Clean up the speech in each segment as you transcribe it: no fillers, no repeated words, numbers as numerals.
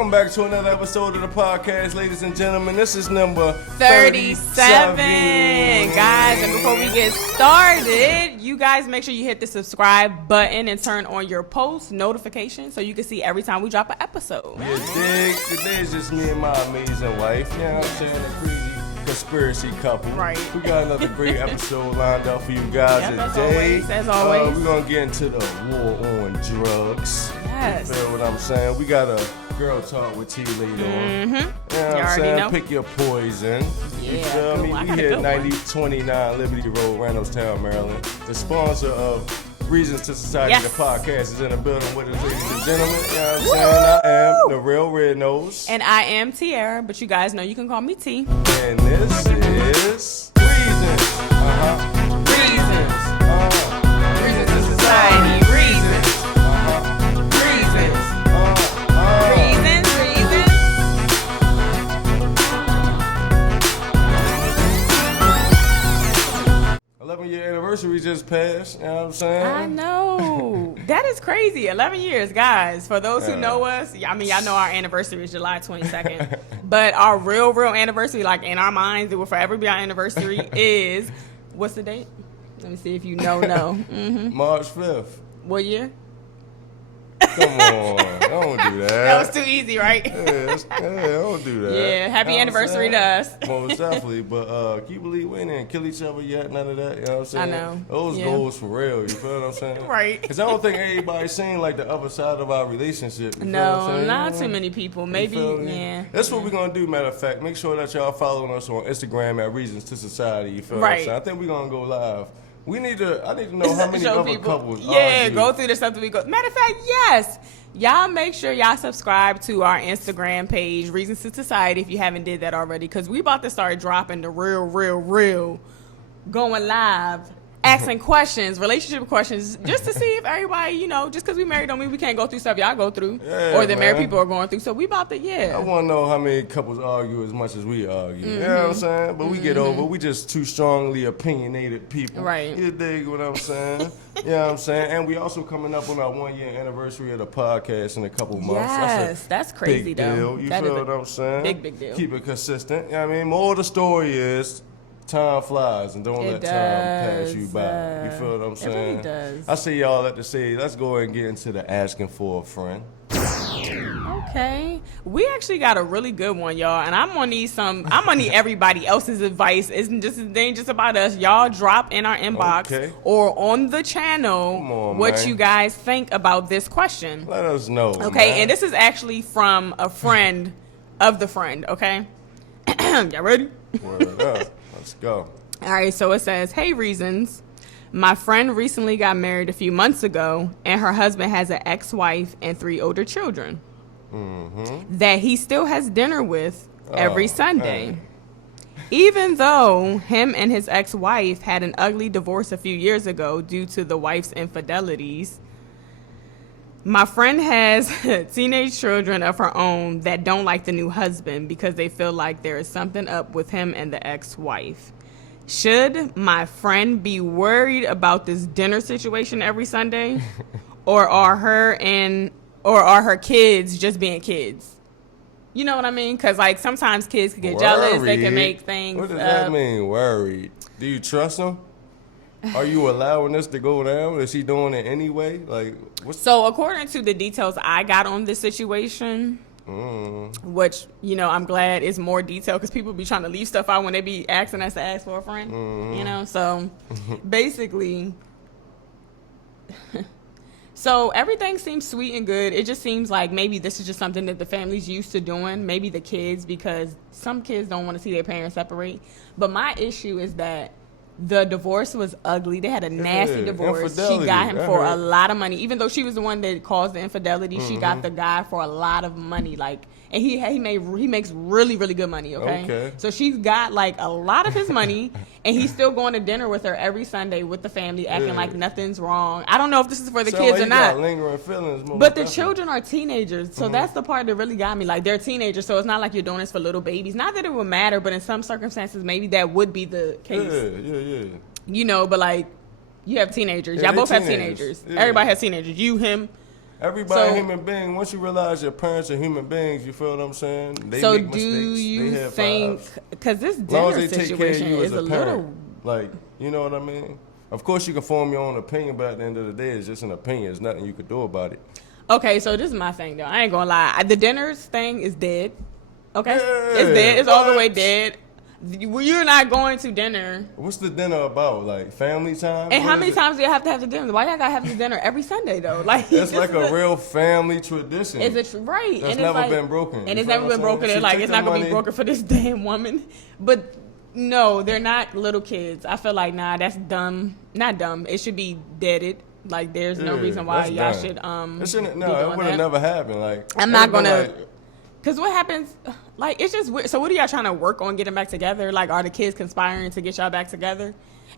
Welcome back to another episode of the podcast, ladies and gentlemen. This is number 37. Guys, and before we get started, you guys make sure you hit the subscribe button and turn on your post notifications so you can see every time we drop an episode. Yeah, dig. Today is just me and my amazing wife. You know what I'm saying? A crazy conspiracy couple. Right. We got another great episode lined up for you guys today. As always. We're going to get into the war on drugs. Yes. You feel what I'm saying? We got a girl talk with T later on. Mm-hmm. You know what I'm saying? Know. Pick your poison. Yeah, you feel me? We here at 9029 Liberty Road, Randallstown, Maryland. The sponsor of Reasons2Society, the podcast, is in the building with us, ladies and gentlemen. You know what I'm saying? I am the real Red Nose. And I am Tiara, but you guys know you can call me T. And this is Reasons. Reasons. Reasons2Society. Reasons. Reasons. Reasons. 11-year anniversary just passed. You know what I'm saying? I know. That is crazy. 11 years, guys. For those who know us, I mean, y'all know our anniversary is July 22nd. But our real anniversary, like in our minds, it will forever be our anniversary, is, what's the date? Let me see if you know. Mm-hmm. March 5th. What year? Come on. Don't do that. That was too easy, right? Yeah, don't do that. Yeah, happy anniversary to us. Most definitely. But can you believe we didn't kill each other yet? None of that. You know what I'm saying? I know. Those goals for real. You feel what I'm saying? Right. Because I don't think everybody's seen like the other side of our relationship. You feel what I'm No, saying? not too many people. Maybe, yeah. That's what we're going to do, matter of fact. Make sure that y'all following us on Instagram at Reasons2Society. You feel what I'm saying? I think we're going to go live. I need to know how many other couples argue. Go through the stuff that we go. Matter of fact, yes. Y'all make sure y'all subscribe to our Instagram page, Reasons2Society, if you haven't did that already, because we about to start dropping the real, going live, asking questions, relationship questions, just to see if everybody, just because we married don't mean we can't go through stuff y'all go through, or that married people are going through. So we about to, I want to know how many couples argue as much as we argue. You know what I'm saying? But we get over. We just two strongly opinionated people. Right. You dig what I'm saying? You know what I'm saying? And we also coming up on our 1-year anniversary of the podcast in a couple months. Yes, that's crazy, big deal. though. You feel what I'm saying? Big deal. Keep it consistent. You know what I mean? More of the story is, time flies and don't let time pass you by. You feel what I'm saying? It really does. I say y'all at the say, let's go ahead and get into the asking for a friend. Okay. We actually got a really good one, y'all. And I'm gonna need everybody else's advice. It ain't just about us. Y'all drop in our inbox or on the channel what you guys think about this question. Let us know. Okay, man. and this is actually from a friend of the friend, okay? Y'all ready? Word up. Let's go. All right, so it says, "Hey, Reasons. My friend recently got married a few months ago, and her husband has an ex-wife and 3 older children that he still has dinner with every Sunday. Even though him and his ex-wife had an ugly divorce a few years ago due to the wife's infidelities, my friend has teenage children of her own that don't like the new husband because they feel like there is something up with him and the ex-wife. Should my friend be worried about this dinner situation every Sunday, or are her kids just being kids? You know what I mean? Because like sometimes kids can get jealous. They can make things. What does that mean? Worried? Do you trust them? Are you allowing this to go down? Is she doing it anyway? Like, so according to the details I got on this situation, which, I'm glad is more detailed because people be trying to leave stuff out when they be asking us to ask for a friend, so basically, so everything seems sweet and good. It just seems like maybe this is just something that the family's used to doing, maybe the kids, because some kids don't want to see their parents separate. But my issue is that the divorce was ugly. They had a nasty divorce. She got him for a lot of money. Even though she was the one that caused the infidelity, she got the guy for a lot of money. Like, and he makes really, really good money, okay? So she's got like a lot of his money, and he's still going to dinner with her every Sunday with the family, acting like nothing's wrong. I don't know if this is for the kids or not. Got lingering feelings, but the children are teenagers, so that's the part that really got me. Like, they're teenagers, so it's not like you're doing this for little babies. Not that it would matter, but in some circumstances, maybe that would be the case. Yeah. But like, you have teenagers. Y'all both have teenagers. Everybody has teenagers. You, him, Everybody human being. Once you realize your parents are human beings, you feel what I'm saying? They so make do mistakes. you they have think, because this as long as dinner they take care of situation you is as a a parent, little... like, you know what I mean? Of course you can form your own opinion, but at the end of the day, it's just an opinion. There's nothing you could do about it. Okay, so this is my thing, though. I ain't gonna lie. The dinners thing is dead. Okay? Yeah, It's dead. It's all the way what? dead. You're not going to dinner. What's the dinner about? Like family time? And What how is many it? times do you have to have the dinner? Why y'all gotta have the dinner every Sunday, though? Like It's this like is a real family tradition. Is it right? That's and never it's like, been broken. And You it's feel never what been I'm saying? broken. She And like take it's the not gonna be money- broken for this damn woman. But no, they're not little kids. I feel like that's dumb. Not dumb. It should be deaded. Like there's no Yeah, reason why that's y'all done. should It shouldn't. be No, doing it would that. have never happened. Like I'm not everybody, gonna. like, Because what happens, like, it's just weird. So what are y'all trying to work on getting back together? Like, are the kids conspiring to get y'all back together?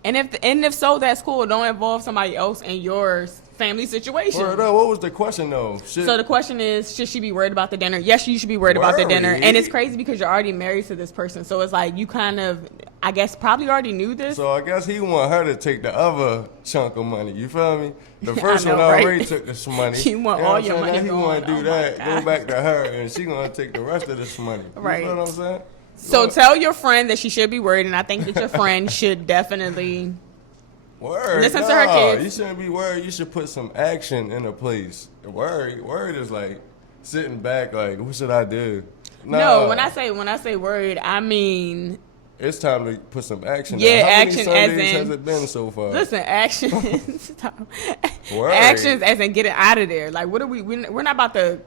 And if so, that's cool. Don't involve somebody else in your family situation. Word up, what was the question though? Shit. So the question is, should she be worried about the dinner? Yes, you should be worried about the dinner. Worried? And it's crazy because you're already married to this person. So it's like you kind of, I guess, probably already knew this. So I guess he want her to take the other chunk of money. You feel me? The first know, one already right? took this money. You want know all what I'm your saying? money Now he going. want to do Oh my that, God. go back to her, and she gonna take the rest of this money. You Right. feel what I'm saying? So tell your friend that she should be worried, and I think that your friend should definitely... Word. Listen to her kids. You shouldn't be worried. You should put some action into place. Word is like sitting back, like, what should I do? No, when I say worried, I mean... It's time to put some action. Yeah, How many action Sundays as in- has it been so far? Listen, actions. Stop. Word. Actions as in get it out of there. Like, what are we're not about to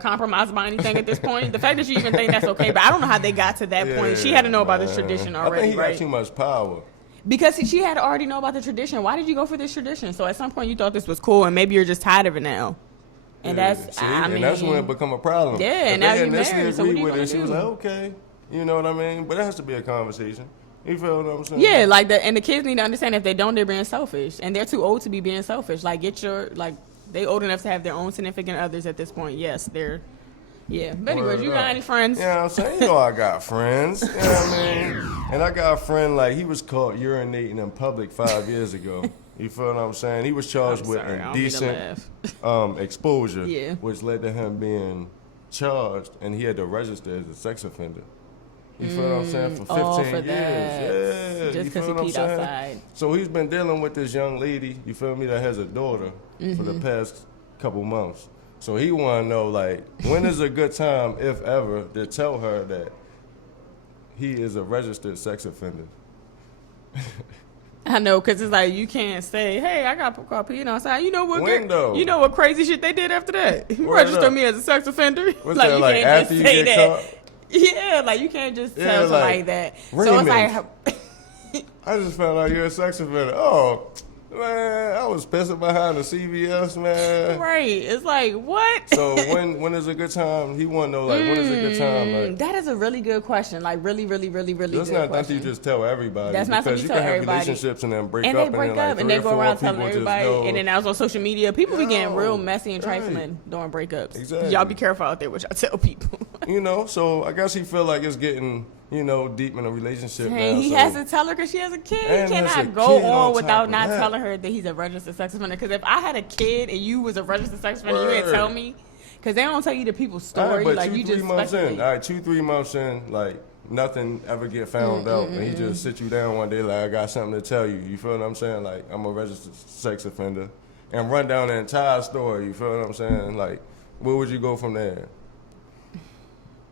compromise about anything at this point. The fact that you even think that's okay, but I don't know how they got to that point. She had to know about this tradition I already, think he right? got too much power. Because she had to already know about the tradition. Why did you go for this tradition? So at some point you thought this was cool, and maybe you're just tired of it now. And Yeah, that's, see? I mean, and that's when it become a problem. Yeah, If and now they you're initially married, so what agreed are you with gonna it, she was do? like, okay, you know what I mean? But it has to be a conversation. You feel what I'm saying? yeah, like and the kids need to understand if they don't, they're being selfish, and they're too old to be being selfish. Like they old enough to have their own significant others at this point. Yes, they're. Yeah, but anyways, Word you up. got any friends? You know what I'm saying? You know I got friends. You know what I mean? And I got a friend, like, he was caught urinating in public 5 years ago. You feel what I'm saying? He was charged I'm with sorry, I don't mean to indecent exposure, Yeah. which led to him being charged, and he had to register as a sex offender. You feel what I'm saying? For 15 all for years. that. Yeah. Just you 'cause feel he what I'm peed saying? outside. So he's been dealing with this young lady, you feel me, that has a daughter for Mm-hmm. the past couple months. So he want to know, like, when is a good time, if ever, to tell her that he is a registered sex offender? I know, because it's like you can't say, "Hey, I got caught peeing outside." You know what? When, though? You know what crazy shit they did after that? You Word registered up. me as a sex offender. What's like that, you like, can't after just you say get that. caught? Yeah, like you can't just Yeah, tell somebody like, that. Raymond. So it's like, I just found out you're a sex offender. Oh, man, I was pissing behind the CVS, man. right? It's like what? So when is a good time? He want to know, like, when is a good time? Like, That is a really good question. Like really, really, really, really that's good not question. something you just tell everybody. That's not because something you you tell can have everybody. relationships and then break and up. they break and then, up like, and they 3 or go 4 around telling people just everybody, know. and then now it's on social media. People be getting real Yo, messy and right. trifling during breakups. Exactly. Y'all be careful out there what y'all tell people. You know, so I guess he feel like it's getting, you know, deep in a relationship Hey, now. he so. has to tell her because she has a kid. And He has a cannot go kid on on top without of not that. telling her that he's a registered sex offender. Because if I had a kid and you was a registered sex offender, you didn't Word. tell me. Because they don't tell you the people's All story. right, but like 2, you 3 just months in. speculate. All right, 2, 3 months in, like, nothing ever get found out. And he just sit you down one day like, I got something to tell you. You feel what I'm saying? Like, I'm a registered sex offender. And run down the entire story. You feel what I'm saying? Like, where would you go from there?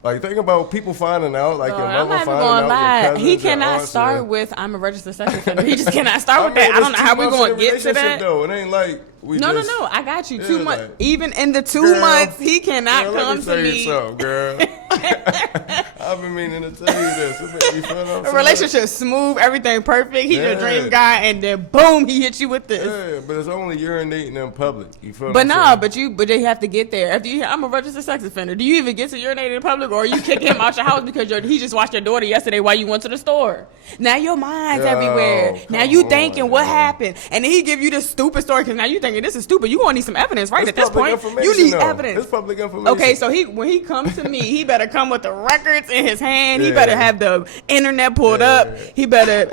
Like, think about people finding out, like, your I'm mother not even finding gonna out, lie. your cousins, He your cannot aunts, start your- with "I'm a registered sex offender." He just cannot start with that. I don't know it's how 2 we months gonna in a get to relationship, that. Though. It ain't like we No, just... I got you. Yeah, 2 months. like, Even in the 2 girl, months, he cannot Girl, let come me to tell you me. something, girl. I've been meaning to tell you this. You feel what I'm A saying? relationship smooth, everything perfect. He's your Yeah. dream guy, and then boom, he hits you with this. Yeah, but it's only urinating in public. You feel what But I'm nah, saying? but they have to get there. After you hear, I'm a registered sex offender. Do you even get to urinate in public, or you kick him out your house because he just watched your daughter yesterday while you went to the store? Now your mind's Yo, everywhere. Now come you on, thinking what yo. happened, and then he give you this stupid story because now you thinking thinking this is stupid. You gonna need some evidence, right? It's At this public point, you need though. evidence. It's public information. Okay, so when he comes to me, he better come with the records in his hand. He Yeah. better have the internet pulled up. He better.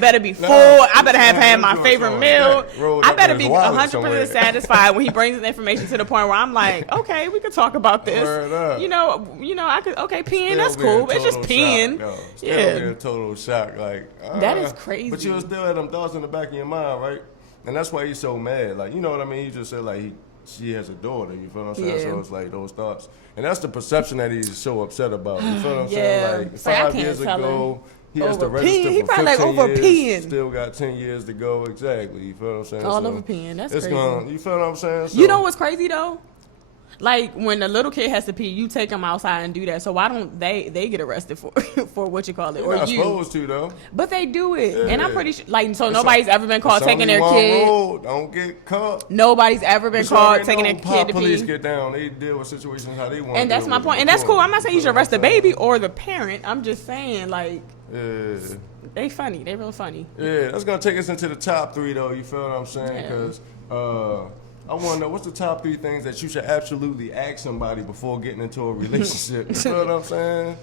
better be full. I better have had my favorite meal. I better be 100% satisfied when he brings the information to the point where I'm like, okay, we could talk about this. You know, I could. Okay, peeing, that's cool. It's just peeing. Still be a total shock. Like that is crazy. But you still had them thoughts in the back of your mind, right? And that's why he's so mad. Like, you know what I mean? He just said like she has a daughter. You feel what I'm saying? Yeah. So it's like those thoughts, and that's the perception that he's so upset about. You feel what I'm Yeah. saying? Like So I 5 can't years tell ago. He has Over to register peeing. He for probably like 15 over years. peeing. Still got 10 years to go. Exactly. You feel what I'm saying? All So over peeing. That's it's crazy. You feel what I'm saying? So, You know what's crazy though? Like when a little kid has to pee, you take them outside and do that. So why don't they get arrested for for what you call it? You're Or not you? supposed to though. But they do it, Yeah. and I'm pretty sure. Like so, nobody's ever been caught It's taking only their one kid. rule, don't get caught. Nobody's ever been But you caught already taking know their how kid to police pee. get down. They deal with situations how they want. And that's my point. And that's cool. I'm not saying you should arrest the baby or the parent. I'm just saying like Yeah. they funny. They real funny. Yeah, that's gonna take us into the top 3 though. You feel what I'm saying? Yeah. Because I want to know what's the top 3 things that you should absolutely ask somebody before getting into a relationship. You feel what I'm saying?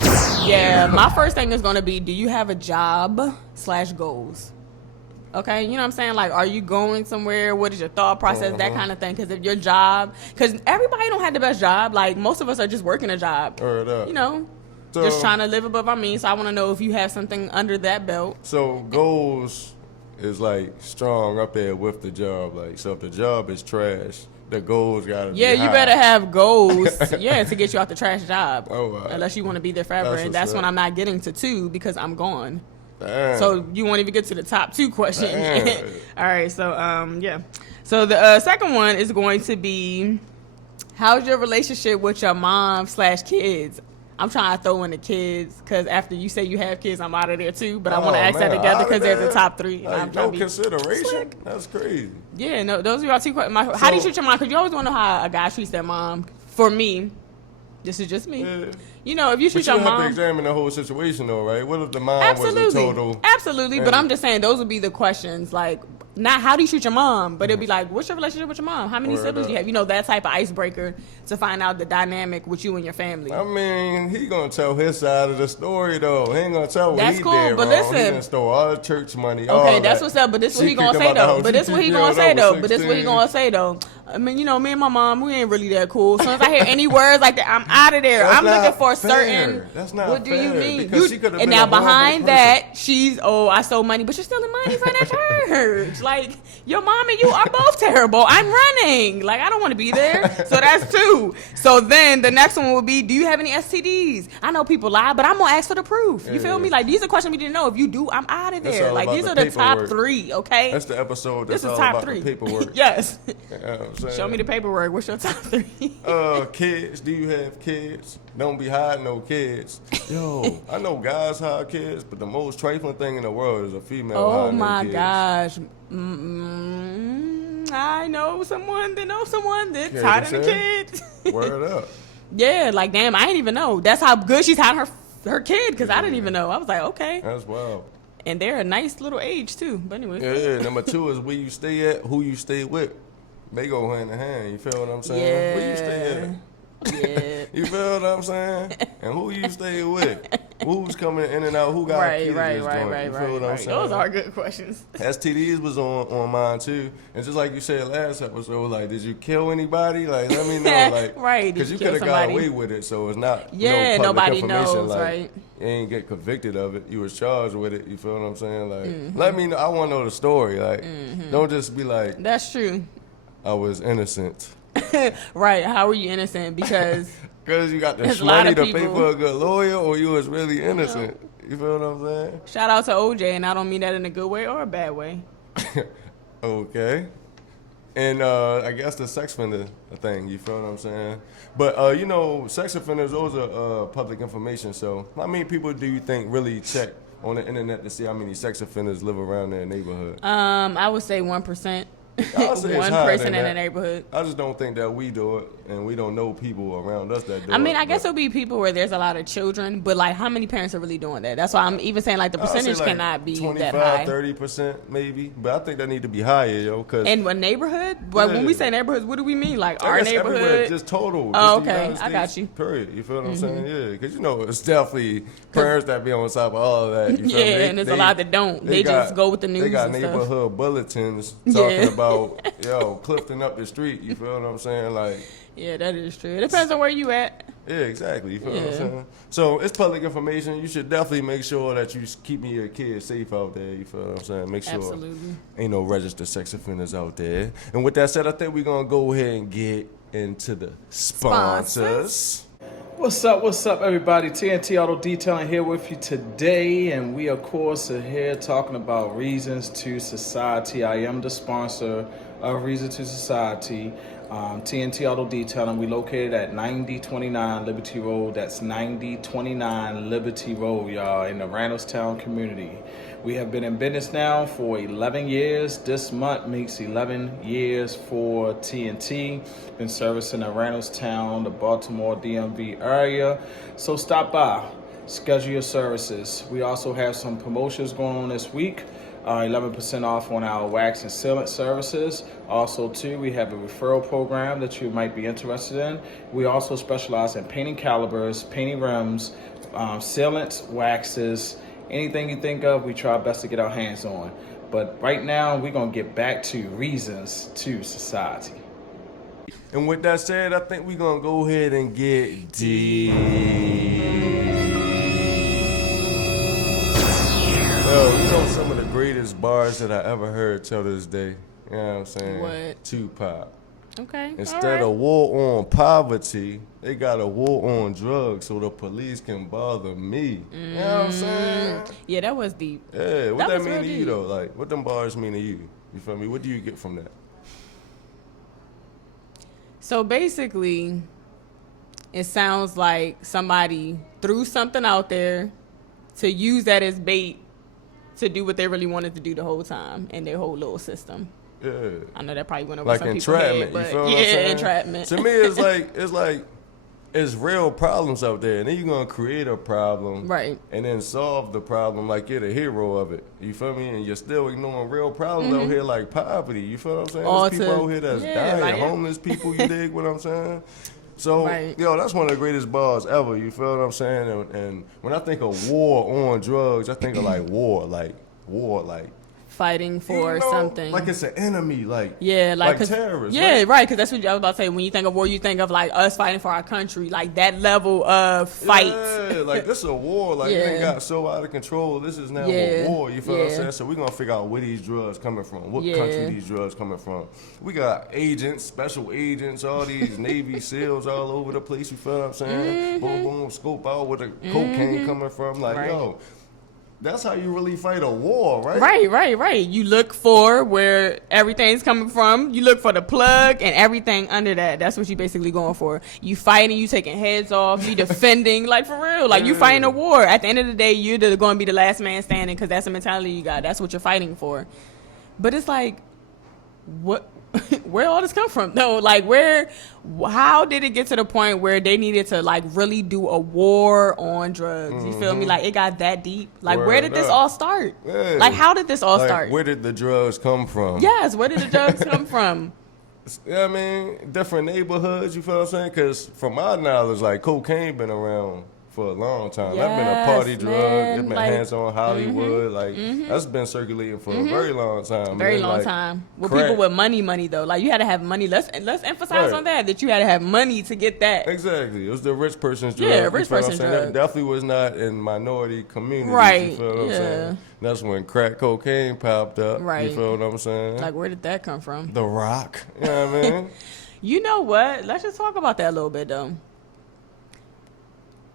Yeah, my first thing is gonna be, do you have a job/goals? Okay, you know what I'm saying? Like, are you going somewhere? What is your thought process? That kind of thing. Because if your job, because everybody don't have the best job. Like most of us are just working a job. Word up. You know, So- just trying to live above our means. So I want to know if you have something under that belt. So goals is like strong up there with the job. Like, so if the job is trash, the goals gotta be Yeah, you high. better have goals. Yeah, to get you out the trash job. Oh, wow. Unless you want to be there forever, That's and what's that's when up. I'm not getting to 2 because I'm gone. Damn. So you won't even get to the top 2 questions. Damn. All right, so yeah. So the second one is going to be, how's your relationship with your mom/kids? I'm trying to throw in the kids because after you say you have kids, I'm out of there too. But I want to ask that together because they're the top 3. And Like, I'm no trying to be consideration. slick. That's crazy. Yeah, no, those are your 2 questions. How do you treat your mom? Because you always want to know how a guy treats their mom. For me, this is just me. Yeah. You know, if you But treat you your have to mom. examine the whole situation though, right? What if the mom Absolutely. was a total? Absolutely. But Yeah. I'm just saying those would be the questions. Like, not how do you treat your mom, but it'd be like, what's your relationship with your mom? How many Word siblings up. do you have? You know, that type of icebreaker to find out the dynamic with you and your family. I mean, he gonna tell his side of the story though. He ain't gonna tell what That's he cool, did but wrong. He listen. done stole all the church money. Okay, that's what's up. But this what he gonna say though. But this what he gonna say though. But this what he gonna say though. I mean, you know, me and my mom, we ain't really that cool. As soon as I hear any words like that, I'm out of there. That's I'm looking not for fair. certain. That's not What do you fair, mean? because she could've And been now a horrible behind person. that, she's I stole money, but you're stealing money from that church. Like your mom and you are both terrible. I'm running. Like I don't want to be there. So that's 2. So then the next one would be, do you have any STDs? I know people lie, but I'm gonna ask for the proof. You feel me? Like these are questions we didn't know. If you do, I'm out of That's there. all Like about these the are the top paperwork. 3. Okay. That's the episode. This That's is all top about 3. the paperwork. Yes. You know what I'm saying? Show me the paperwork. What's your top 3? Kids. Do you have kids? Don't be hiding no kids. Yo, I know guys hide kids, but the most trifling thing in the world is a female Oh hiding my their gosh. I know someone that's Yeah, hiding you a said? kid. Word up. Yeah, like damn, I didn't even know. That's how good she's hiding her kid because I didn't even know. I was like, okay. That's wild. And they're a nice little age too. But anyway. Yeah, number 2 is where you stay at, who you stay with. They go hand in hand. You feel what I'm saying? Yeah. Where you stay at? Yeah. You feel what I'm saying? And who you stay with? Who's coming in and out? Who got Right. kids? You feel what I'm saying? Those are good questions. STDs was on mine too, and just like you said last episode, like, did you kill anybody? Like, let me know, like, Right, did because you you kill could have got somebody? away with it, so it's not Yeah, no public nobody information, knows, like, right? You ain't get convicted of it. You was charged with it. You feel what I'm saying? Like, let me know. I want to know the story. Like, don't just be like, That's true. I was innocent. Right. How were you innocent? Because Because you got the There's a lot money of to pay people- for a good lawyer, or you was really innocent. You feel what I'm saying? shout out to OJ, and I don't mean that in a good way or a bad way. Okay. And I guess the sex offender thing, you feel what I'm saying? But, you know, sex offenders, those are public information. So how many people do you think really check on the internet to see how many sex offenders live around their neighborhood? I would say 1%. I'll say it's One higher person than in that. the neighborhood. I just don't think that we do it. and we don't know people around us that do I mean, it. I guess it'll be people where there's a lot of children, but like, how many parents are really doing that? That's why I'm even saying like the percentage cannot be 25, that high. 30% maybe, but I think that need to be higher, yo. Cause In what neighborhood? But when we say neighborhoods, what do we mean? Like our neighborhood? Everywhere, just total. Oh, just okay, I got you. Period. You feel what I'm saying? Yeah, because you know it's definitely parents that be on top of all of that. You feel me? And there's a lot that don't. They just go with the news. They got and neighborhood stuff. bulletins talking about Clifton up the street. You feel what I'm saying? Like. Yeah, that is true. It depends on where you at. Yeah, exactly. You feel what I'm saying? So it's public information. You should definitely make sure that you keeping your kids safe out there. You feel what I'm saying? Make sure ain't no registered sex offenders out there. And with that said, I think we're gonna go ahead and get into the sponsors. What's up, everybody? Tnt Auto Detailing here with you today, and we, of course, are here talking about Reasons2Society. I am the sponsor of Reasons2Society. Tnt Auto Detailing. We located at 9029 Liberty Road. That's 9029 Liberty Road, y'all, in the Randallstown community. We have been in business now for 11 years. This month makes 11 years for TNT. Been servicing the Randallstown, the Baltimore DMV area. So stop by, schedule your services. We also have some promotions going on this week. 11% off on our wax and sealant services. Also, too, we have a referral program that you might be interested in. We also specialize in painting calibers, painting rims, sealants, waxes, anything you think of, we try our best to get our hands on. But right now, we're going to get back to Reasons2Society. And with that said, I think we're going to go ahead and get deep. Yo, you know some of the greatest bars that I ever heard till this day? You know what I'm saying? What? Tupac. Okay. Instead of war on poverty, they got a war on drugs so the police can bother me. You know what I'm saying? Yeah, that was deep. Yeah, what that mean to you deep. though? Like, what them bars mean to you? You feel me? What do you get from that? So basically, it sounds like somebody threw something out there to use that as bait to do what they really wanted to do the whole time in their whole little system. Yeah. I know that probably went over Like some people's head, but you feel what I'm saying? entrapment. To me, it's real problems out there, and then you're gonna create a problem, Right. And then solve the problem like you're the hero of it. You feel me? And you're still ignoring real problems out here like poverty. You feel what I'm saying? Or There's people out here that's dying, like, homeless people. You dig what I'm saying? So, Right. that's one of the greatest bars ever. You feel what I'm saying? And when I think of war on drugs, I think of like war, like Fighting for something. like it's an enemy, like like terrorists. Yeah, right? right. Because that's what I was about to say. When you think of war, you think of like us fighting for our country, like that level of fight. Yeah, like this is a war. Like it ain't got so out of control. This is now a war. You feel what I'm saying? So we're gonna figure out where these drugs coming from, what country these drugs coming from. We got agents, special agents, all these Navy SEALs all over the place. You feel what I'm saying? Boom, boom, scope out where the cocaine coming from. Like yo. That's how you really fight a war, right? Right. You look for where everything's coming from. You look for the plug and everything under that. That's what you basically going for. You fighting, you taking heads off, you defending, like for real. Like you fighting a war. At the end of the day, you're going to be the last man standing because that's the mentality you got. That's what you're fighting for. But it's like, what? Where all this come from? No, like how did it get to the point where they needed to like really do a war on drugs? You feel me? Like it got that deep. Like where did this all start? Yeah. Like how did this all like, start? Where did the drugs come from? Yes, where did the drugs come from? Yeah, I mean, different neighborhoods, you feel what I'm saying? Because from my knowledge, like cocaine been around for a long time. That's been a party drug. It's been like, hands-on Hollywood. That's been circulating for a very long time. Very long time. With people with money though. Like you had to have money. Let's emphasize on that you had to have money to get that. Exactly. It was the rich person's drug. Yeah, rich person's drug. That definitely was not in minority communities. Right. You feel what I'm saying? That's when crack cocaine popped up. Right. You feel what I'm saying? Like where did that come from? The Rock. You know what I mean? You know what? Let's just talk about that a little bit though.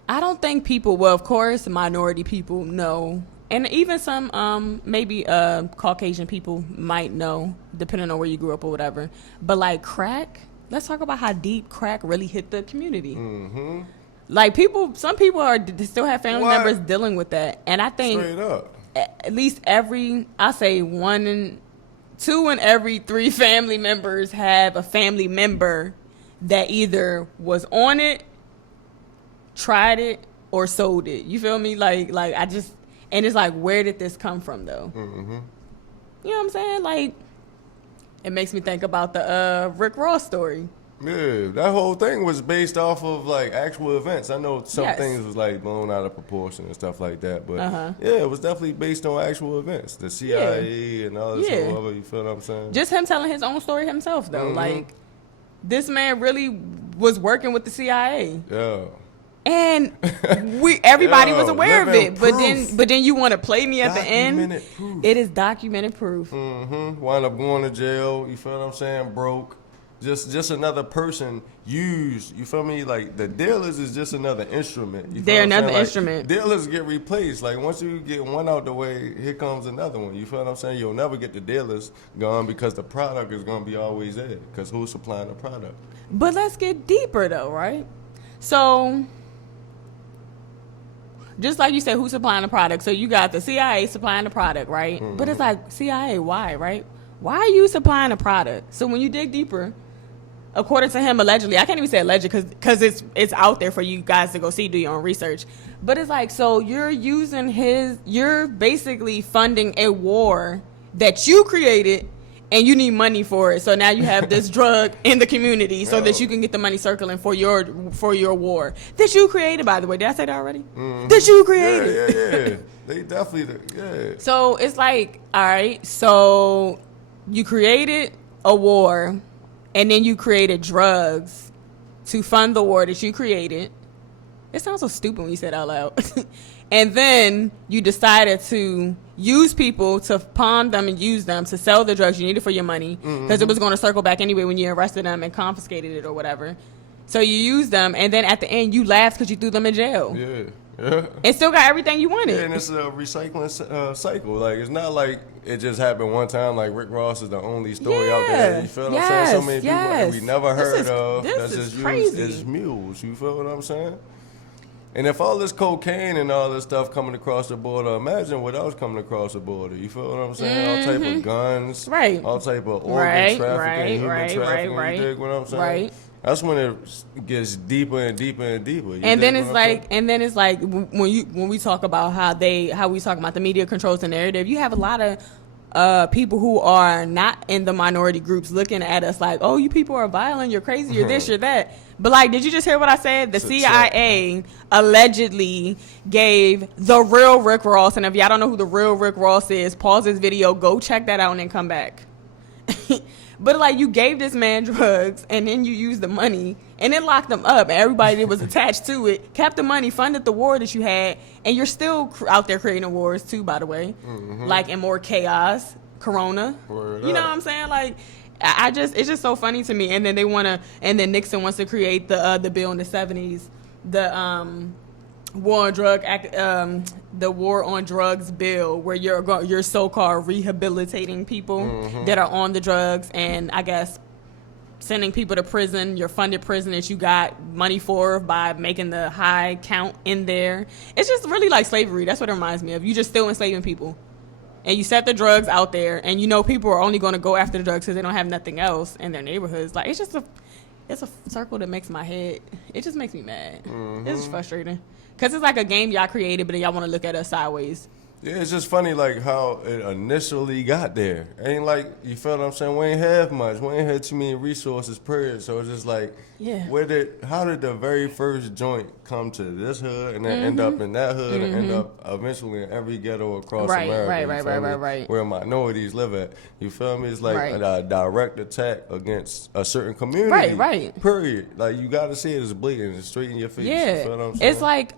I don't think people, well, of course, minority people know, and even some maybe Caucasian people might know, depending on where you grew up or whatever. But like crack, let's talk about how deep crack really hit the community. Mm-hmm. Like some people still have family members dealing with that, and I think straight up, at least I say 2 in every 3 family members have a family member that either was on it, tried it, or sold it. You feel me? Like I just, and it's like, where did this come from though? Mm-hmm. You know what I'm saying? Like, it makes me think about the Rick Ross story. Yeah, that whole thing was based off of like actual events. I know some Yes. things was like blown out of proportion and stuff like that, but yeah, it was definitely based on actual events. The CIA and all this whatever. You feel what I'm saying? Just him telling his own story himself though. Mm-hmm. Like, this man really was working with the CIA. Yeah. And everybody was aware of it, proof. but then you want to play me at the end. Documented proof. It is documented proof. Mm-hmm. Wind up going to jail. You feel what I'm saying? Broke. Just another person used. You feel me? Like the dealers is just another instrument. You feel They're what I'm saying? another Like, instrument. Dealers get replaced. Like once you get one out the way, here comes another one. You feel what I'm saying? You'll never get the dealers gone because the product is gonna be always there. Because who's supplying the product? But let's get deeper though, right? So, just like you said, who's supplying the product? So you got the CIA supplying the product, right? Mm-hmm. But it's like, CIA, why, right? Why are you supplying the product? So when you dig deeper, according to him, allegedly, I can't even say alleged because it's out there for you guys to go see, do your own research. But it's like, so you're basically funding a war that you created and you need money for it. So now you have this drug in the community so that you can get the money circling for your war that you created, by the way. Did I say that already? Mm-hmm. That you created. Yeah. They definitely, yeah. So it's like, all right, so you created a war and then you created drugs to fund the war that you created. It sounds so stupid when you said it out loud. And then you decided to use people to pawn them and use them to sell the drugs you needed for your money because it was going to circle back anyway when you arrested them and confiscated it or whatever. So you used them, and then at the end you laughed because you threw them in jail. Yeah. And still got everything you wanted. Yeah, and it's a recycling cycle. Like, it's not like it just happened one time. Like, Rick Ross is the only story out there. You feel what I'm saying? So many people that we never heard of. That's just used as mules. You feel what I'm saying? And if all this cocaine and all this stuff coming across the border, imagine what else coming across the border. You feel what I'm saying? All type of guns. Right. All type of organ trafficking, human trafficking. Right. You dig what I'm saying? Right. That's when it gets deeper and deeper and deeper. And then it's like when we talk about how we talk about the media controls the narrative, you have a lot of people who are not in the minority groups looking at us like, oh, you people are violent, you're crazy, you're this, you're that. But like, did you just hear what I said? The CIA allegedly gave the real Rick Ross, and if y'all don't know who the real Rick Ross is, pause this video, go check that out, and then come back. But like, you gave this man drugs, and then you used the money, and then locked them up, and everybody that was attached to it kept the money, funded the war that you had, and you're still out there creating wars too, by the way, like, and more chaos, Corona. You know what I'm saying? Like, it's just so funny to me. And then and then Nixon wants to create the bill in the 70s, the war on drugs bill, where you're so-called rehabilitating people that are on the drugs, and I guess sending people to prison, your funded prison that you got money for by making the high count in there. It's just really like slavery. That's what it reminds me of. You just still enslaving people. And you set the drugs out there, and you know people are only going to go after the drugs because they don't have nothing else in their neighborhoods. Like, it's a circle that makes my head, it just makes me mad. It's just frustrating. Because it's like a game y'all created, but then y'all want to look at us sideways. Yeah, it's just funny, like, how it initially got there. Ain't like, you feel what I'm saying? We ain't have much. We ain't had too many resources, period. So it's just like, how did the very first joint come to this hood and then end up in that hood and end up eventually in every ghetto across America? Right. Where minorities live at. You feel me? It's like a direct attack against a certain community. Right. Period. Like, you got to see it as bleeding. It's straight in your face. Yeah. You feel what I'm saying? It's like,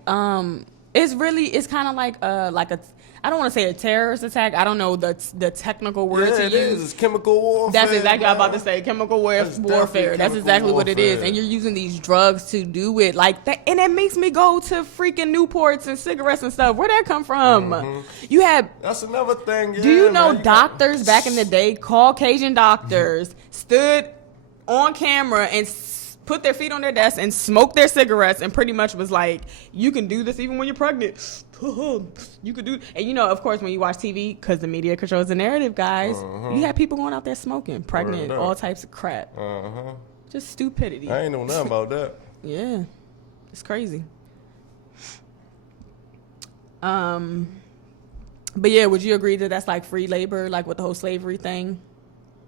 it's kind of like a, I don't want to say a terrorist attack. I don't know the technical word to use. It is. It's chemical warfare. That's exactly what I'm about to say. Chemical warfare. That's exactly what it is. warfare. And you're using these drugs to do it like that. And it makes me go to freaking Newports and cigarettes and stuff. Where'd that come from? You had... That's another thing. Do you know doctors back in the day, Caucasian doctors, stood on camera and put their feet on their desk and smoked their cigarettes and pretty much was like, you can do this even when you're pregnant. You could do, and you know, of course, when you watch TV, because the media controls the narrative, guys, you have people going out there smoking, pregnant, all types of crap. Just stupidity. I ain't know nothing about that. Yeah, it's crazy. But yeah, would you agree that that's like free labor, like with the whole slavery thing?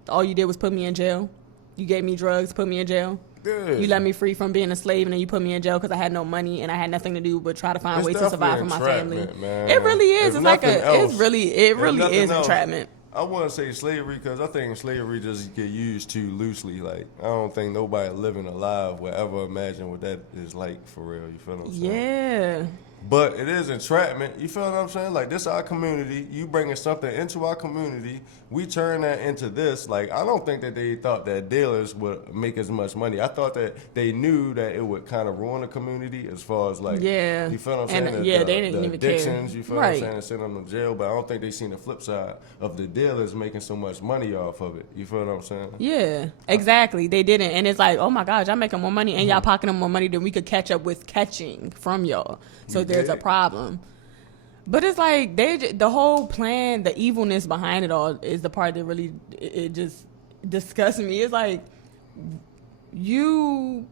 All you did was put me in jail. You gave me drugs, put me in jail. Yeah. You let me free from being a slave, and then you put me in jail because I had no money and I had nothing to do but try to find ways to survive for my family. Man. It really is. If It's like else, it really is entrapment. I wouldn't say slavery because I think slavery just get used too loosely. Like, I don't think nobody living alive would ever imagine what that is like for real. You feel what I'm saying? Yeah. But it is entrapment. You feel what I'm saying? Like, this our community. You bringing something into our community. We turn that into this. Like, I don't think that they thought that dealers would make as much money. I thought that they knew that it would kind of ruin the community as far as, like, yeah. You feel what I'm saying? And, they didn't even addictions, care. You feel what I'm saying? And send them to jail. But I don't think they seen the flip side of the dealers making so much money off of it. You feel what I'm saying? Yeah, exactly. They didn't. And it's like, oh my gosh, I'm making more money and y'all pocketing more money than we could catch up with catching from y'all. So there's a problem. But it's like the whole plan, the evilness behind it all is the part that really it just disgusts me. It's like and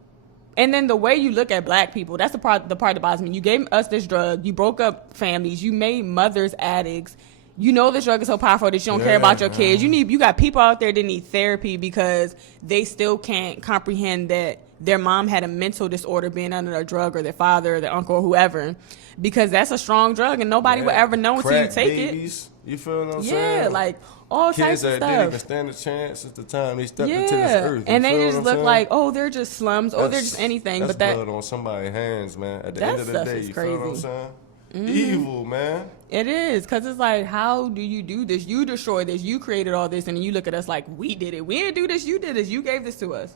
then the way you look at black people, that's the part that bothers me. You gave us this drug, you broke up families, you made mothers addicts. You know this drug is so powerful that you don't care about your kids. You got people out there that need therapy because they still can't comprehend that their mom had a mental disorder being under a drug, or their father or their uncle or whoever, because that's a strong drug and nobody would ever know until you take babies, it. You feel what I'm saying? Yeah, like all kids types of that stuff. didn't even stand a chance since the time they stepped into this earth. And they feel just what look I'm like, oh, they're just slums, they're just anything. That's but that blood on somebody's hands, man. At the that end of the stuff day, is you crazy. feel what I'm saying? Evil, man. It is, because it's like, how do you do this? You destroyed this. You created all this, and you look at us like, we did it. We didn't do this. You did this. You gave this to us.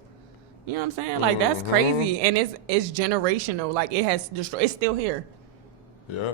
You know what I'm saying? Like, that's crazy. And it's generational. Like, it has destroyed. It's still here. Yeah.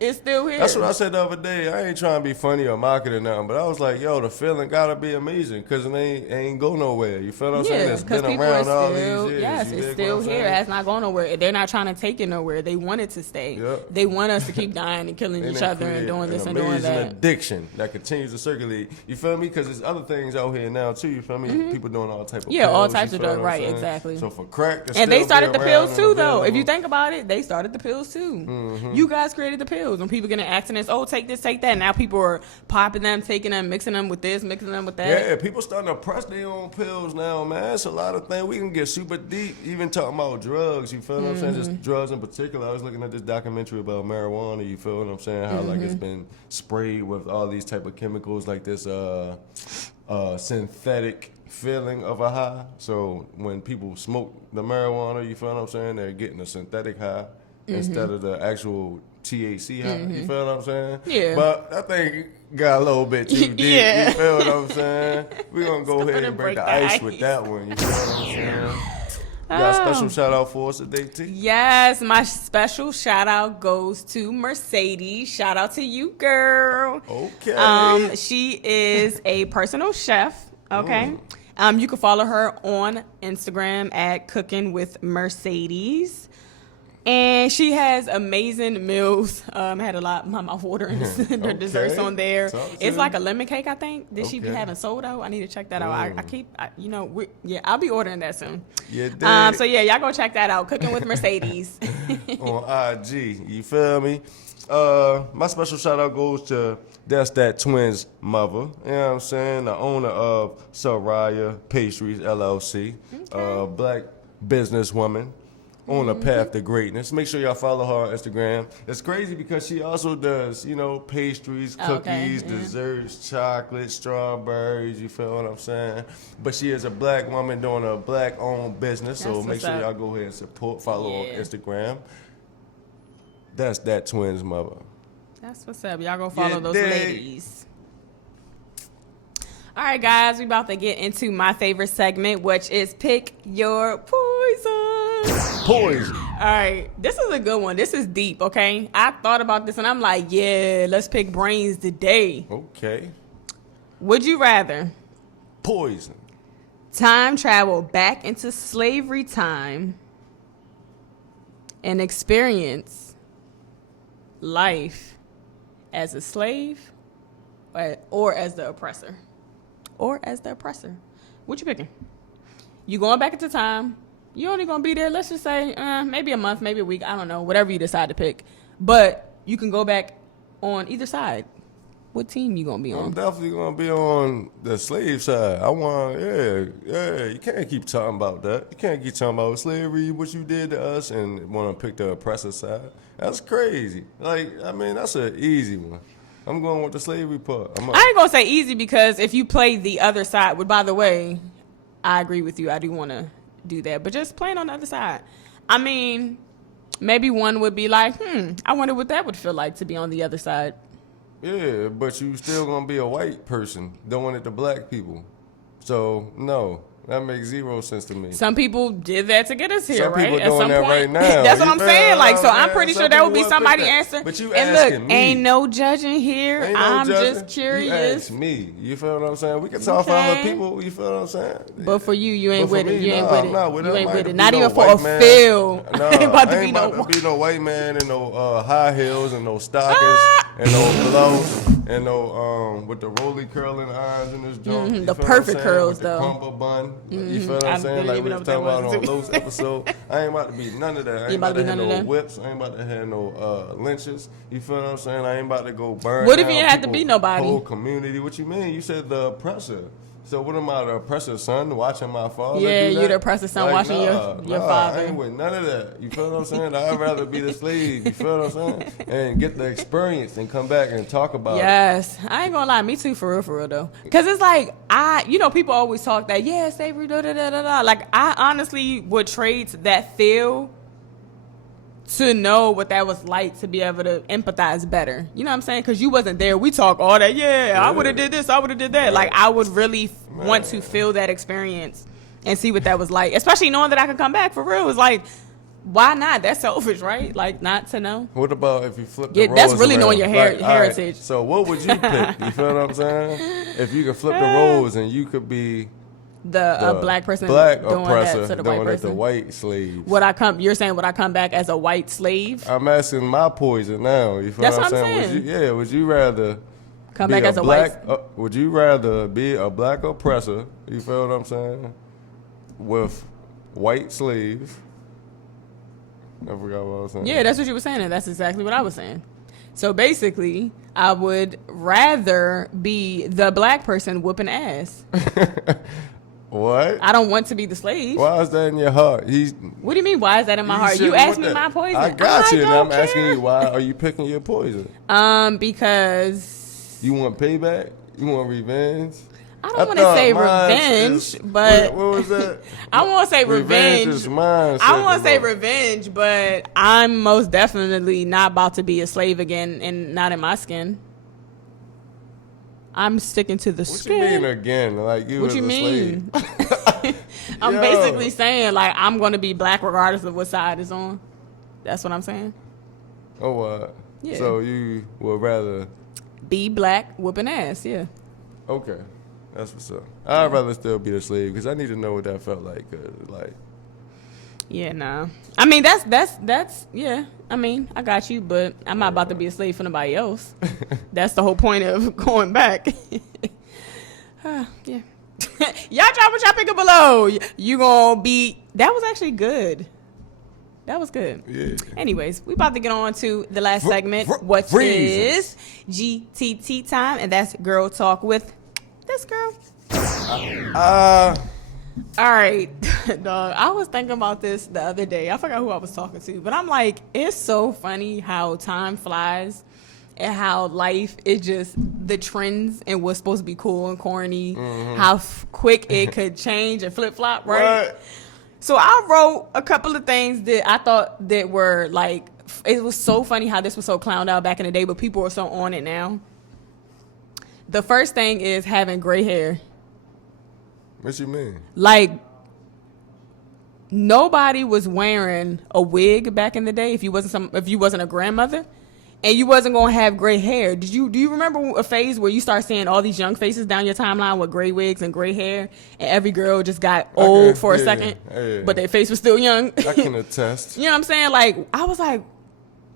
It's still here. That's what I said the other day. I ain't trying to be funny or mock it or nothing, but I was like, yo, the feeling gotta be amazing because it ain't go nowhere. You feel what I'm saying? It's been around all these years. Yes, it's still here. It has not gone nowhere. They're not trying to take it nowhere. They want it to stay. Yep. They want us to keep dying and killing each other and doing this and doing that. An addiction that continues to circulate. You feel me? Because there's other things out here now too. You feel me? People doing all type of pills, all types of drugs. Right, exactly. So for crack, and they started the pills too, though. If you think about it, they started the pills too. You guys created the pills. When people get in accidents, oh, take this, take that. Now people are popping them, taking them, mixing them with this, mixing them with that. Yeah, people starting to press their own pills now, man. It's a lot of things. We can get super deep, even talking about drugs. You feel what I'm saying? Just drugs in particular. I was looking at this documentary about marijuana. You feel what I'm saying? How like it's been sprayed with all these type of chemicals, like this synthetic feeling of a high. So when people smoke the marijuana, you feel what I'm saying? They're getting a synthetic high instead of the actual THC high. You feel what I'm saying? Yeah. But that thing got a little bit too deep. Yeah. You feel what I'm saying? We're going to go ahead and break the ice with that one. You feel what I'm saying? You got a special shout out for us today, T? Yes, my special shout out goes to Mercedes. Shout out to you, girl. Okay. She is a personal chef. Okay. You can follow her on Instagram at Cooking with Mercedes. And she has amazing meals. I had a lot of my mouth watering the desserts on there. It's like a lemon cake, I think. Did she be having soda? I need to check that out. I'll be ordering that soon. Yeah, so yeah, y'all go check that out. Cooking with Mercedes. On IG, you feel me? My special shout out goes to that twins' mother. You know what I'm saying? The owner of Soraya Pastries LLC, black businesswoman on a path to greatness. Make sure y'all follow her on Instagram. It's crazy because she also does, pastries, cookies, desserts, chocolate, strawberries, you feel what I'm saying? But she is a black woman doing a black-owned business, so make sure y'all go ahead and follow on Instagram. That's that twins' mother. That's what's up. Y'all go follow those ladies. All right, guys, we about to get into my favorite segment, which is Pick Your Poison. Poison. All right, this is a good one. This is deep, okay? I thought about this, and I'm like, yeah, let's pick brains today. Okay. Would you rather poison time travel back into slavery time and experience life as a slave or as the oppressor? Or as the oppressor? What you picking? You going back into time. You only gonna be there, let's just say, maybe a month, maybe a week. I don't know, whatever you decide to pick. But you can go back on either side. What team you gonna be on? I'm definitely gonna be on the slave side. You can't keep talking about that. You can't keep talking about slavery, what you did to us, and want to pick the oppressor side. That's crazy. That's an easy one. I'm going with the slavery part. I ain't gonna say easy because if you play the other side, but by the way, I agree with you. I do want to do that, but just playing on the other side. I mean, maybe one would be like, I wonder what that would feel like to be on the other side. Yeah, but you still gonna be a white person doing it to black people. So no, that makes zero sense to me. Some people did that to get us here, some right? People At doing some that point, right now. That's what I'm saying. Like, so I'm pretty Some sure there will be people somebody pick that. answer. But you and asking look, me. ain't no judging here. Ain't no I'm judging. just curious. You ask me. You feel what I'm saying? We can talk for other people. You feel what I'm saying? But for you ain't with it. You ain't with it. You ain't with it. Not Not even for a feel. Ain't about to I be ain't no about to be no white man in no high heels and no stockings and no gloves and no with the roly curling irons in this joint. You The feel perfect what I'm saying? curls, With though. The crumple bun. You feel what I'm saying? didn't Like even we know was what that talking about was. on those episodes. I ain't about to be none of that. I ain't about to have no whips. I ain't about to have no lynches. You feel what I'm saying? I ain't about to go burn. What if you down ain't have to be nobody? Whole community. What you mean? You said the oppressor. So what am I, the oppressor son watching my father? Yeah, do that? you the oppressor son watching your father. I ain't with none of that. You feel what I'm saying? I'd rather be the slave. You feel what I'm saying? And get the experience and come back and talk about it. Yes, I ain't gonna lie, me too, for real though. Cause it's like people always talk that slavery, da da da da da. Like I honestly would trade that feel to know what that was like to be able to empathize better. You know what I'm saying? Cause you wasn't there. We talk all that. Yeah. I would have did this. I would have did that. Right. Like I would really want to feel that experience and see what that was like, especially knowing that I could come back for real. It's like, why not? That's selfish, right? Like not to know. What about if you flip the roles that's really around? knowing your heritage. Right, so what would you pick? You feel what I'm saying? If you could flip the roles and you could be the black person black doing oppressor that to the doing white it person. to white slaves. You're saying would I come back as a white slave? I'm asking my poison now. You feel That's what I'm saying. saying? Would you rather come back as a black, white? would you rather be a black oppressor? You feel what I'm saying? With white slaves. I forgot what I was saying. Yeah, that's what you were saying, and that's exactly what I was saying. So basically, I would rather be the black person whooping ass. What? I don't want to be the slave. Why is that in your heart? What do you mean? Why is that in my heart? You asked me my poison. I got you, and I'm care. asking you why are you picking your poison? Because you want payback. You want revenge. I don't want to say revenge, but what was that? I want to say revenge. Is mine, I want to say revenge, but I'm most definitely not about to be a slave again, and not in my skin. I'm sticking to the skin. What you mean again? Like you? What you mean? I'm basically saying like I'm going to be black regardless of what side it's on. That's what I'm saying. Oh, what? Yeah. So you would rather be black, whooping ass? Yeah. Okay. That's what's up. I'd rather still be a slave because I need to know what that felt like. Yeah, nah. I mean, that's yeah. I mean, I got you, but I'm not about to be a slave for nobody else. That's the whole point of going back. Yeah. Y'all drop what y'all pick up below. You gonna be. That was actually good. That was good. Yeah. Anyways, we about to get on to the last segment, which is GTT time, and that's Girl Talk with this girl. All right, dog. I was thinking about this the other day. I forgot who I was talking to, but I'm like, it's so funny how time flies and how life is just the trends and what's supposed to be cool and corny, how quick it could change and flip flop, right? What? So I wrote a couple of things that I thought that were like, it was so funny how this was so clowned out back in the day, but people are so on it now. The first thing is having gray hair. What you mean? Like, nobody was wearing a wig back in the day if you wasn't a grandmother, and you wasn't gonna have gray hair. Do you remember a phase where you start seeing all these young faces down your timeline with gray wigs and gray hair, and every girl just got old for a second, but their face was still young? I can attest. You know what I'm saying? Like, I was like,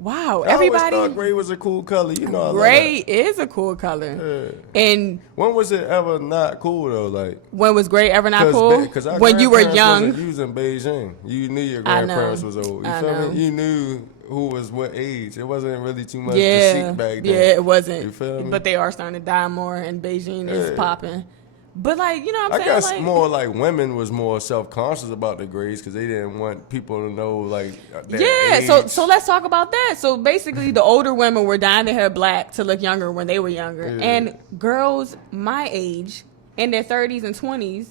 wow, I always everybody. thought gray was a cool color. You know, I love Gray that. is a cool color. Yeah. And When was it ever not cool though? Like, when was gray ever not cool? Because our When you were grandparents young. wasn't using Beijing. You knew your I know. grandparents was old. You I feel know. me? You knew who was what age. It wasn't really too much to Yeah, seek back then. yeah, it wasn't. You feel me? But they are starting to die more, and Beijing is Yeah. popping. But like, you know what I'm I saying? guess Like, more like women was more self-conscious about the grades because they didn't want people to know like their yeah. age. So let's talk about that. So basically, the older women were dyeing their hair black to look younger when they were younger, Yeah. and girls my age in their 30s and 20s,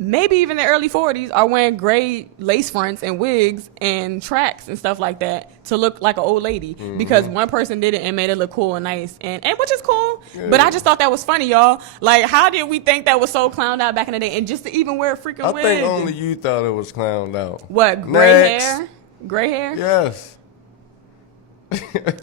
maybe even their early 40s, are wearing gray lace fronts and wigs and tracks and stuff like that to look like an old lady because one person did it and made it look cool and nice, and which is cool. But I just thought that was funny, y'all. Like, how did we think that was so clowned out back in the day? And just to even wear a freaking I wig. think only you thought it was clowned out. What, gray Next. hair? Gray hair? Yes.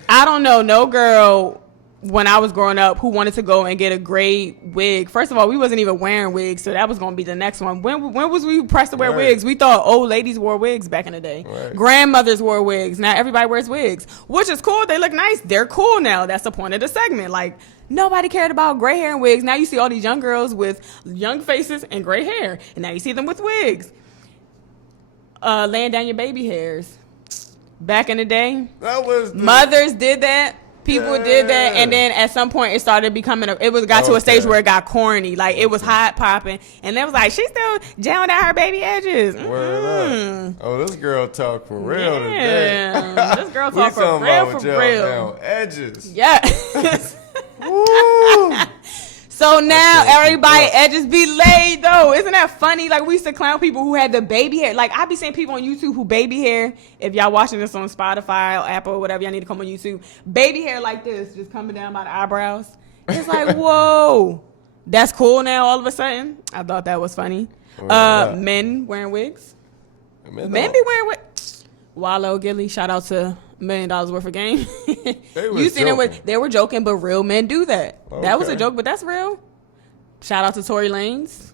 I don't know no girl when I was growing up who wanted to go and get a gray wig. First of all, we wasn't even wearing wigs, so that was going to be the next one. When was we pressed to wear Right. wigs? We thought old ladies wore wigs back in the day. Right. Grandmothers wore wigs. Now everybody wears wigs, which is cool. They look nice. They're cool now. That's the point of the segment. Like, nobody cared about gray hair and wigs. Now you see all these young girls with young faces and gray hair, and now you see them with wigs. Laying down your baby hairs. Back in the day, That was the, mothers did that. People did that, Yeah. and then at some point it started becoming got to a stage Okay. where it got corny. Like, it was hot popping, and they was like, she's still gelling out her baby edges. Word up. Oh, this girl talk for real today. Yeah, this girl We talk for talking real, about for gel real. down edges. Yeah. Woo! So now can't everybody keep up. edges be laid though. Isn't that funny? Like, we used to clown people who had the baby hair. Like, I be seeing people on YouTube who baby hair. If y'all watching this on Spotify or Apple or whatever, y'all need to come on YouTube. Baby hair like this, just coming down by the eyebrows. It's like, whoa, that's cool now all of a sudden. I thought that was funny. Right. Men wearing wigs. Men Men be wearing wigs. Wallow Gilly, shout out to $1 million worth of game. They was You seen it with, joking. they were joking, but real men do that. That was a Okay. joke, but that's real. Shout out to Tory Lanez.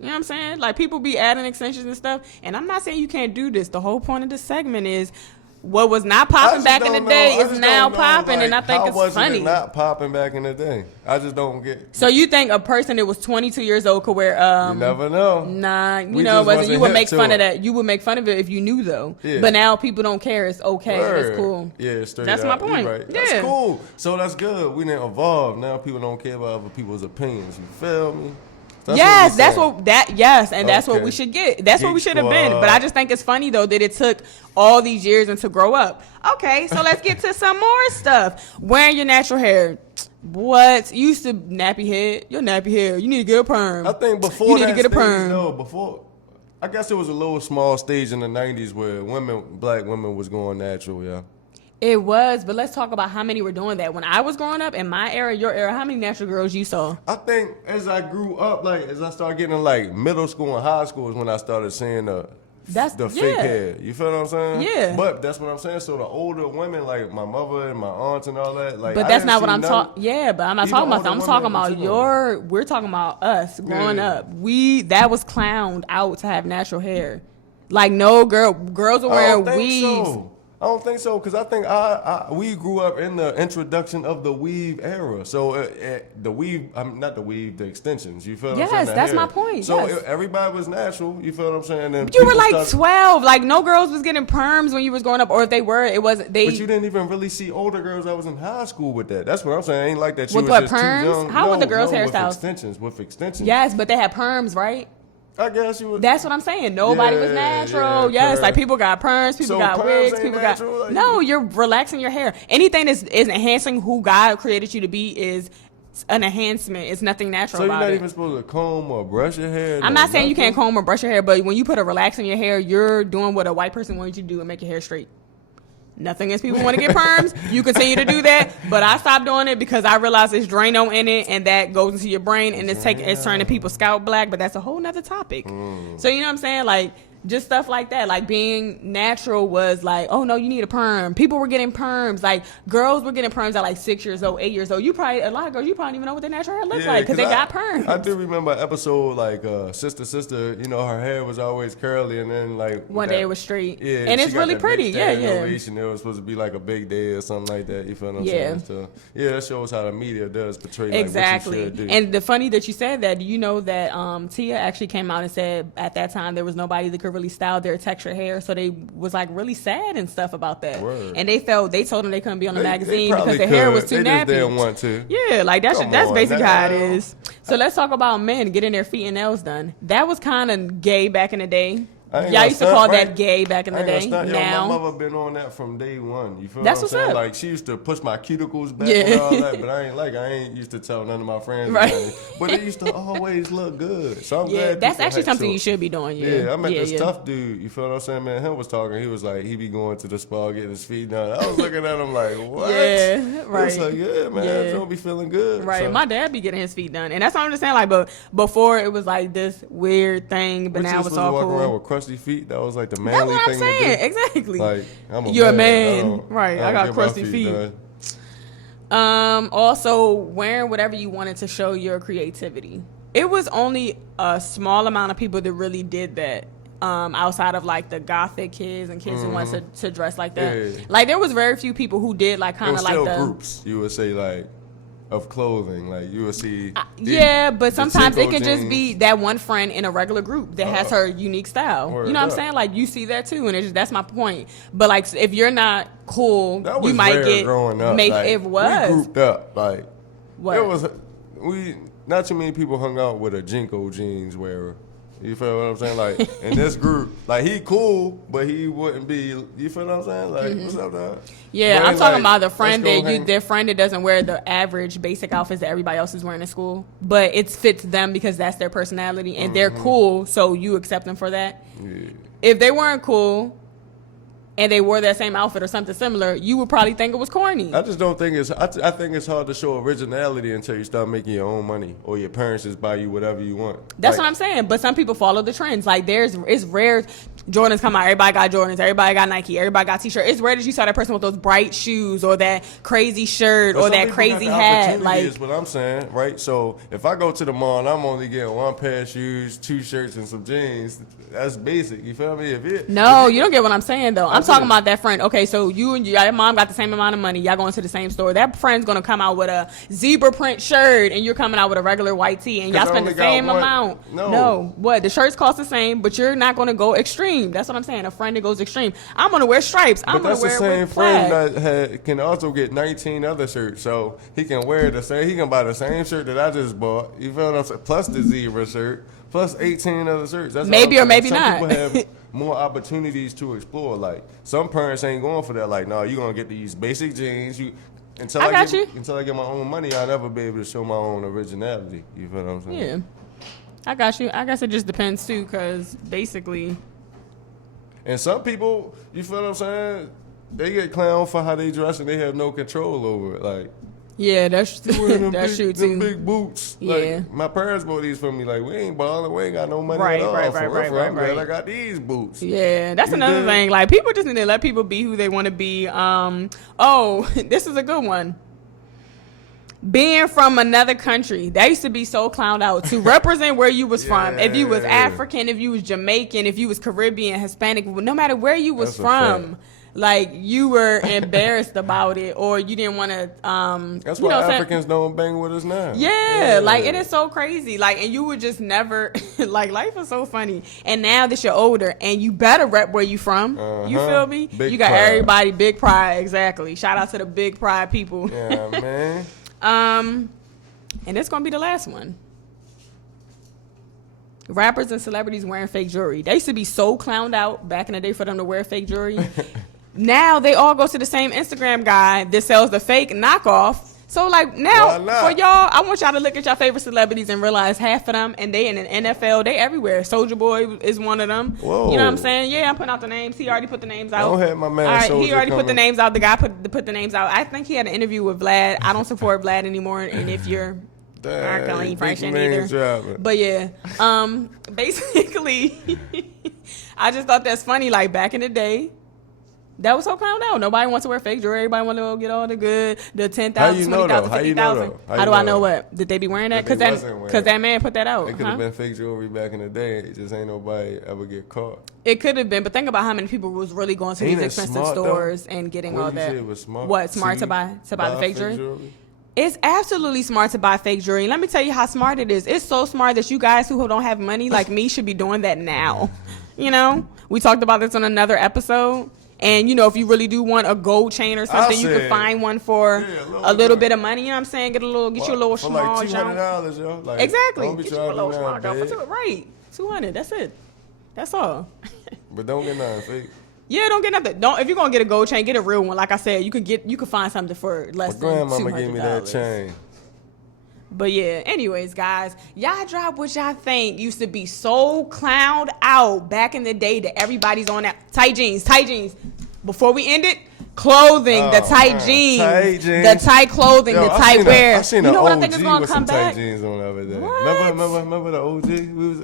You know what I'm saying? Like, people be adding extensions and stuff. And I'm not saying you can't do this. The whole point of this segment is what was not I popping just back in the don't day know- I is just now don't know, popping, like, and I think how it's was funny. It not popping back in the day. I just don't get. So you think a person that was 22 years old could wear You never know. Nah, you We know, just wasn't. wasn't You would hip make to fun it. of that. You would make fun of it if you knew, though. Yeah. But now people don't care. It's okay. Word. It's cool. Yeah, straight That's up. my You point. right. Yeah. That's cool. So that's good. We didn't evolve. Now people don't care about other people's opinions. You feel me? That's Yes, we that's saying. what that. Yes, and that's what Okay. we should get. That's what we Geek should have been. Squad. But I just think it's funny though that it took all these years and to grow up. Okay, so let's get to some more stuff. Wearing your natural hair. What? You used to nappy head. Your nappy hair. You need to get a perm. I think before you need that to get a stage, perm. though, before I guess it was a little small stage in the '90s where black women was going natural. Yeah. It was, but let's talk about how many were doing that. When I was growing up, in my era, your era, how many natural girls you saw? I think as I grew up, like as I started getting in like middle school and high school is when I started seeing the fake yeah. hair. You feel what I'm saying? Yeah. But that's what I'm saying. So the older women, like my mother and my aunts and all that, like. But I that's didn't not what see I'm none- talking. Yeah, but I'm not Even talking about older that. I'm women talking in about general. we're talking about us growing Yeah. up. That was clowned out to have natural hair. Like, no girls were I wearing don't think weaves. so. I don't think so because I think we grew up in the introduction of the weave era. So the weave, not the weave, the extensions. You feel what I'm saying? Yes, The that's hair. my point, So yes. everybody was natural. You feel what I'm saying? And You were people like started- 12. Like, no girls was getting perms when you was growing up, or if they were, it wasn't. But you didn't even really see older girls that was in high school with that. That's what I'm saying. Ain't like that you With was what, just perms? too young. How were the girls' with hairstyles? With extensions. Yes, but they had perms, right? I guess you would. That's what I'm saying. Nobody was Yeah, natural. yeah, yes, perm. like people got perms, people So got perms wigs, ain't people natural? got. Like, No, you're relaxing your hair. Anything is enhancing who God created you to be is an enhancement. It's nothing natural So you're about not it. even supposed to comb or brush your hair? I'm no not saying you nothing? can't comb or brush your hair, but when you put a relax in your hair, you're doing what a white person wants you to do and make your hair straight. Nothing against people want to get perms. You continue to do that, but I stopped doing it because I realized there's Drano in it, and that goes into your brain, and it's turning people's scalp black. But that's a whole nother topic. So you know what I'm saying? Like, Just stuff like that. Like being natural was like, oh no, you need a perm. People were getting perms. Like girls were getting perms at like 6 years old, 8 years old. A lot of girls, you probably don't even know what their natural hair looks like because they got perms. I do remember an episode like Sister, you know, her hair was always curly and then like one day it was straight. Yeah, and it's really pretty. Yeah. And it was supposed to be like a big day or something like that. You feel what I'm saying? So yeah, that shows how the media does portray like, exactly. what you should do. And the funny that you said that, you know that Tia actually came out and said at that time there was nobody that could really style their texture hair, so they was like really sad and stuff about that. Word. And they told them they couldn't be on the magazine because their hair was too nappy. They just didn't want to. Yeah, like that's basically how it is. So let's talk about men getting their feet and nails done. That was kind of gay back in the day. Y'all used to call that gay back in the day. Now, my mother been on that from day one. You feel that's what I'm saying? Up. Like she used to push my cuticles back and all that, but I ain't used to tell none of my friends about it. But it used to always look good. So I'm glad. That's actually something you should be doing. I met this tough dude. You feel what I'm saying, man? Him was talking. He was like, he be going to the spa getting his feet done. I was looking at him like, what? Yeah, right. He was like, yeah, man, I don't be feeling good. Right. So. My dad be getting his feet done, and that's what I'm just saying. Like, but before it was like this weird thing, but now it's all cool. Walking around with crusty feet. That was like the manly that's what thing I'm saying. Exactly. Like, You're a man. Right. I got crusty feet. Also, wearing whatever you wanted to show your creativity. It was only a small amount of people that really did that. Outside of like the gothic kids and kids who wanted to dress like that. Yeah. Like there was very few people who did like kind of like the groups. You would say like of clothing, like you would see. But sometimes it could just be that one friend in a regular group that has her unique style. You know what I'm saying? Like you see that too, and that's my point. But like if you're not cool, you might get growing up. It was we grouped up. Like what? It was not too many people hung out with a Jinko jeans wearer. You feel what I'm saying? Like in this group, like he cool, but he wouldn't be. You feel what I'm saying? Like what's up, dog? Yeah, I'm talking about the friend their friend that doesn't wear the average basic outfits that everybody else is wearing in school, but it fits them because that's their personality and they're cool, so you accept them for that. Yeah. If they weren't cool and they wore that same outfit or something similar, you would probably think it was corny. I just don't think it's. I think it's hard to show originality until you start making your own money or your parents just buy you whatever you want. That's what I'm saying. But some people follow the trends. Like it's rare. Jordans come out. Everybody got Jordans. Everybody got Nike. Everybody got T-shirt. It's rare that you saw that person with those bright shoes or that crazy shirt or that crazy hat. Like is what I'm saying, right? So if I go to the mall and I'm only getting one pair of shoes, 2 shirts, and some jeans, that's basic. You feel me? You don't get what I'm saying though. I'm talking about that friend. Okay, so you and your mom got the same amount of money. Y'all going to the same store. That friend's gonna come out with a zebra print shirt, and you're coming out with a regular white tee, and y'all spend the same amount. No, what? The shirts cost the same, but you're not gonna go extreme. That's what I'm saying. A friend that goes extreme. I'm gonna wear stripes. I'm gonna wear. But that's the same friend that can also get 19 other shirts, so he can wear the same. He can buy the same shirt that I just bought. You feel what I'm saying? Plus the zebra shirt, plus 18 other shirts. That's maybe or maybe some not. People have more opportunities to explore. Like some parents ain't going for that. Like, no, you're gonna get these basic jeans. Until I get my own money, I'll never be able to show my own originality. You feel what I'm saying? Yeah, I got you. I guess it just depends too, because basically. And some people, you feel what I'm saying? They get clowned for how they dress and they have no control over it. Like, yeah, that's true too. Them big boots. Yeah. Like, my parents bought these for me. Like, we ain't balling. We ain't got no money at all. I'm glad I got these boots. Yeah, that's another thing. Like, people just need to let people be who they want to be. This is a good one. Being from another country, that used to be so clowned out. To represent where you was from. If you was African, if you was Jamaican, if you was Caribbean, Hispanic, no matter where you was from, like you were embarrassed about it, or you didn't want to. That's why Africans don't bang with us now. Yeah, like it is so crazy. Like, and you would just never. Like, life is so funny. And now that you're older, and you better rep where you from. You feel me? You got pride. Everybody big pride. Exactly. Shout out to the big pride people. Yeah, man. And it's gonna be the last one. Rappers and celebrities wearing fake jewelry. They used to be so clowned out back in the day for them to wear fake jewelry. Now they all go to the same Instagram guy that sells the fake knockoff. So like now for y'all, I want y'all to look at your favorite celebrities and realize half of them, and they in the NFL, they everywhere. Soulja Boy is one of them. Whoa. You know what I'm saying? Yeah, I'm putting out the names. He already put the names out. Don't have my man. All right, he already put the names out. The guy put the names out. I think he had an interview with Vlad. I don't support Vlad anymore, and if you're I ain't French either. Dropping. But yeah, basically. I just thought that's funny. Like back in the day, that was so clowned out. Nobody wants to wear fake jewelry. Everybody want to get all the good, the 10,000, 20,000, 50,000. How do I know what? Did they be wearing that? Because that man put that out. It could have been fake jewelry back in the day. It just ain't nobody ever get caught. It could have been, but think about how many people was really going to these expensive stores and getting all that. It was smart. What, smart to buy the fake jewelry? It's absolutely smart to buy fake jewelry. Let me tell you how smart it is. It's so smart that you guys who don't have money like me should be doing that now. You know, we talked about this on another episode. And, you know, if you really do want a gold chain or something, you can find one for a little bit of money. You know what I'm saying? Get you a little for small like $200, yo. Like, exactly. Don't be get you a little small down, jump. Right. 200. That's it. That's all. But don't get nothing fake. Yeah, don't get nothing. If you're gonna get a gold chain, get a real one. Like I said, you could find something for less than $200. My grandmama gave me that chain. But yeah, anyways, guys, y'all drop what y'all think used to be so clowned out back in the day that everybody's on that tight jeans. Before we end it, clothing, the tight jeans, the tight clothing, the tight wear. I seen you know what OG I think is gonna come back? tight jeans on the other day. What? Remember the OG?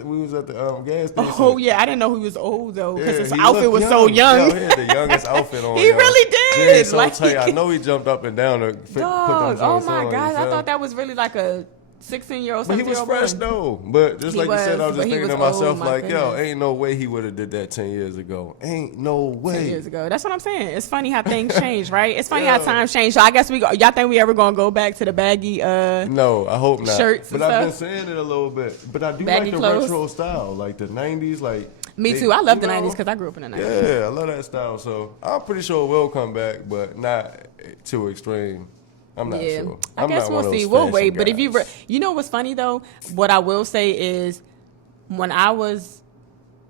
We was at the gas station. Oh yeah, I didn't know he was old though because his outfit was so young. Yo, he had the youngest outfit on. He really did. Jeans so tight. I know he jumped up and down to put them oh my on, God, I thought that was really like a 16-year-old, 17-year-old. But he was fresh though. But just like you said, I was just thinking to myself, like, yo, ain't no way he would have did that 10 years ago. Ain't no way. 10 years ago. That's what I'm saying. It's funny how things change, right? It's funny how times change. So I guess y'all think we ever gonna go back to the baggy no, I hope not. Shirts and but I've stuff? been saying it a little bit. But I do Baggy like the clothes? retro style, like the 90s, like. Me too. I love the 90s because I grew up in the 90s. Yeah, I love that style. So I'm pretty sure it will come back, but not too extreme. I'm not sure. I guess we'll see. We'll wait. But if you know what's funny though? What I will say is when I was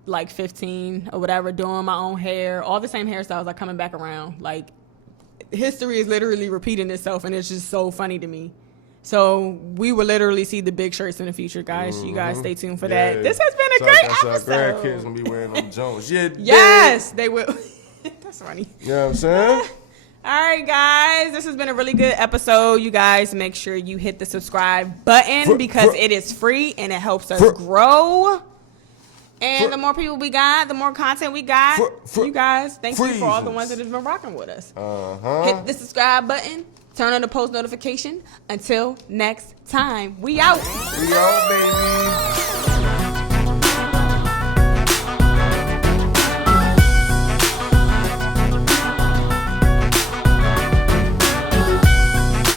like 15 or whatever, doing my own hair, all the same hairstyles are coming back around. Like history is literally repeating itself, and it's just so funny to me. So we will literally see the big shirts in the future, guys. Mm-hmm. You guys stay tuned for that. This has been a great episode. Our grandkids will be wearing them Jones. Yeah, yes, they will. That's funny. You know what I'm saying? All right, guys. This has been a really good episode. You guys make sure you hit the subscribe button because it is free and it helps us grow. And the more people we got, the more content we got. You guys, thank you for all the ones that have been rocking with us. Hit the subscribe button. Turn on the post notification. Until next time, we out. We out, baby.